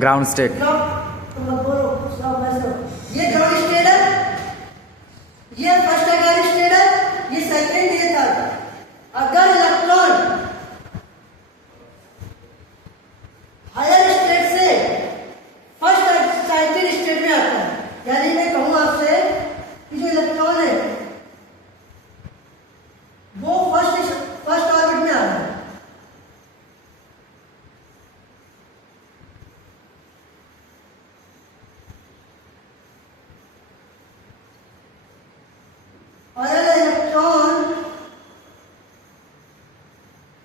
Ground state. ये ground state है, ये फर्स्ट अगर स्टेट है, ये सेकंड, ये थर्ड। अगर इलेक्ट्रॉन हायर स्टेट से फर्स्ट एक्साइटेड स्टेट में आता है, यानी मैं कहूं आपसे कि जो इलेक्ट्रॉन है वो फर्स्ट ऑर्बिट में आ रहा है, और अगर इलेक्ट्रॉन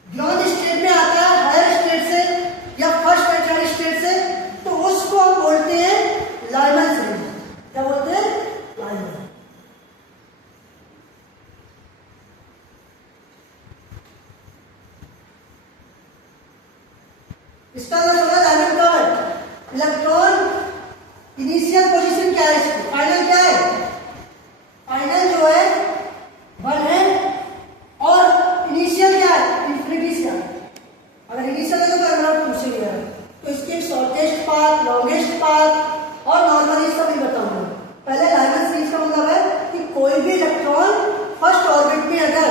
ग्राउंड स्टेट में आता है हायर स्टेट से या फर्स्ट एक्साइटेड स्टेट से, तो उसको हम बोलते हैं लाइमन सीरीज। क्या बोलते हैं? लाइमन। इसका मतलब लाइमन का है इलेक्ट्रॉन इनिशियल पोजीशन क्या है, इसकी फाइनल क्या है, फाइनल जो है 1 है, और इनिशियल क्या है, इंफिनिटी से। अगर इनिशियल है तो अगर पूछेंगे तो इसके शॉर्टेस्ट पाथ, लॉन्गेस्ट पाथ और नॉर्मल, ये सब भी बताऊंगा। पहले लाइमन सीरीज का मतलब है कि कोई भी इलेक्ट्रॉन फर्स्ट ऑर्बिट में अगर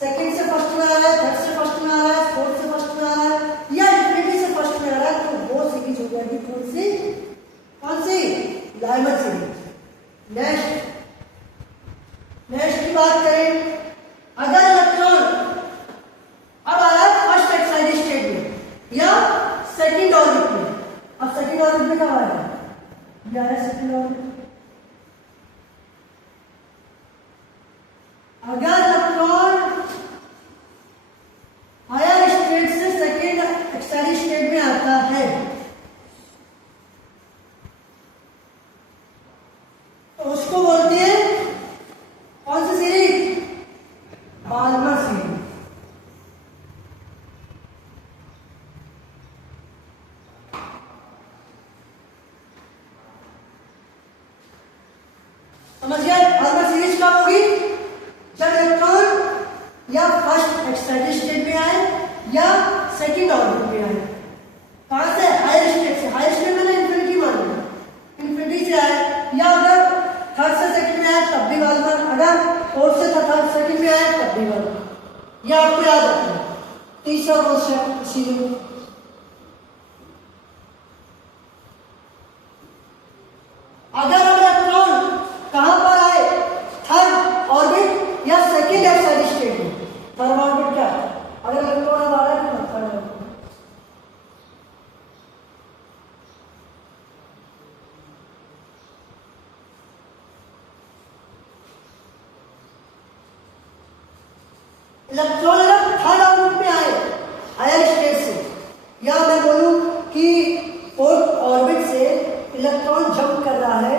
सेकंड से फर्स्ट में आ रहा है, थर्ड से फर्स्ट में आ रहा है, फोर्थ से फर्स्ट में आ रहा है या इंफिनिटी से फर्स्ट में आ रहा है, तो वो सीरीज हो जाएगी कौन सी? Lyman series. नेक्स्ट की बात करें, अगर इलेक्ट्रॉन अब आ रहा है फर्स्ट एक्साइटेड स्टेट में या सेकंड ऑर्बिट में, अब सेकंड ऑर्बिट में कब आ रहा है? ये आ रहा है सेकंड ऑर्बिट। अगर इलेक्ट्रॉन हायर स्टेट से सेकंड एक्साइटेड स्टेट में आता है तो उसको बोलते हैं कौन सी सीरीज? Balmer series. समझ गए? बाल्मर सीरीज कब होगी? जब इलेक्ट्रॉन या फर्स्ट एक्साइटेड स्टेट में आए या सेकंड ऑर्बिट में आए। कहां से? हायर स्टेट से। हायर स्टेट में इंफिनिटी मान लो, इंफिनिटी से आए, या अगर थर्ड से सेकंड में आए तब भी बाल्मर, अगर फोर्थ से थर्ड सेकंड में आए तब भी बाल्मर। यह आपको याद रखना। तीसरा क्वेश्चन इसीलिए अगर इलेक्ट्रॉन कहां पर आए? थर्ड ऑर्बिट या सेकंड एक्साइटेड स्टेट में। थर्ड ऑर्बिट क्या है? अगर इलेक्ट्रॉन आ रहा है तो थर्ड ऑर्बिट। इलेक्ट्रॉन अगर थर्ड ऑर्बिट में आए हायर स्टेट से, या मैं बोलूं कि फोर्थ ऑर्बिट से इलेक्ट्रॉन जंप कर रहा है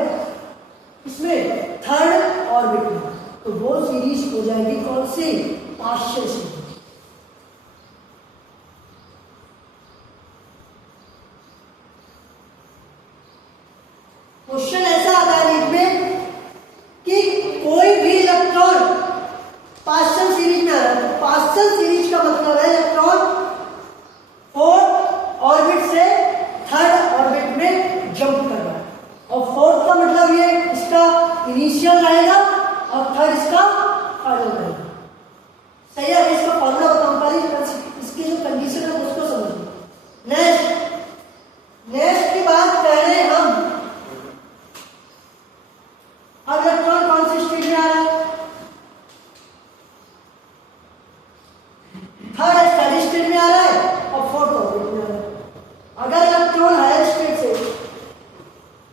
इसमें थर्ड ऑर्बिट में, तो वो सीरीज हो जाएगी कौन सी? Partial series. क्वेश्चन ऐसा आता है नीट में कि कोई भी इलेक्ट्रॉन पार्शियल सीरीज में आ रहा है, तो पार्शियल सीरीज का मतलब है इलेक्ट्रॉन फोर्थ ऑर्बिट से थर्ड ऑर्बिट में जंप कर रहा है, और फोर्थ का मतलब ये इसका इनिशियल रहेगा और थर्ड इसका फाइनल रहेगा। सही है? इसका फॉर्मूला बताऊं, पहले इसकी जो कंडीशन है उसको समझिए। नेक्स्ट की बात कर रहे हैं हम, अब इलेक्ट्रॉन कौन सी स्टेट में आ रहा है? थर्ड एक्साइटेड स्टेट में आ रहा है और फोर्थ ऑर्बिट में आ रहा है। अगर इलेक्ट्रॉन हायर स्टेट से,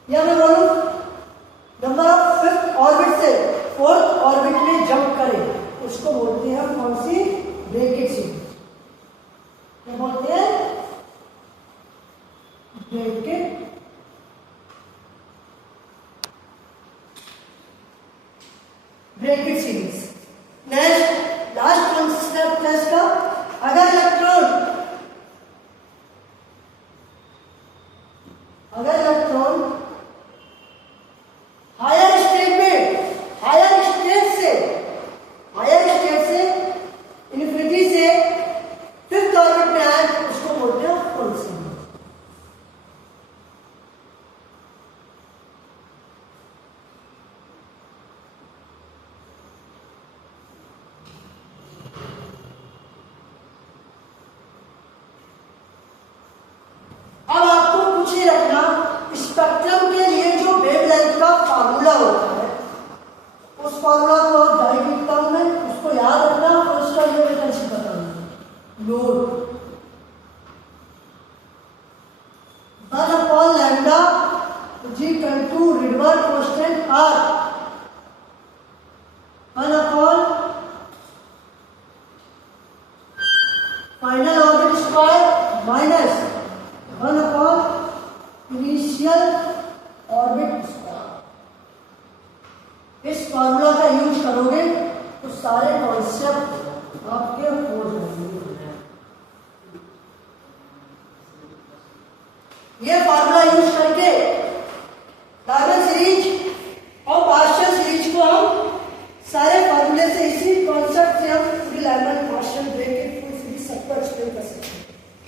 या मैं बोलूं नंबर ऑफ फिफ्थ ऑर्बिट से फोर्थ ऑर्बिट में जंप करे, उसको बोलते हैं हम कौन सी? Brackett series. क्या बोलते हैं? Bracket series. Next last concept है इसका, अगर इलेक्ट्रॉन हायर स्टेट से इन्फिनिटी से फिफ्थ ऑर्बिट में आए, उसको बोलते हैं फुल सीरीज। फॉर्मूला को डायरेक्ट टर्म में उसको याद रखना, फर्स्ट टर्म में वैकेंसी बताऊंगा। Load 1 upon lambda is equal to Rydberg constant R, 1 upon final orbit square minus 1 upon initial orbit square. इस फॉर्मूला का यूज करोगे तो सारे कॉन्सेप्ट आपके हो जाएंगे। ये फॉर्मूला यूज करके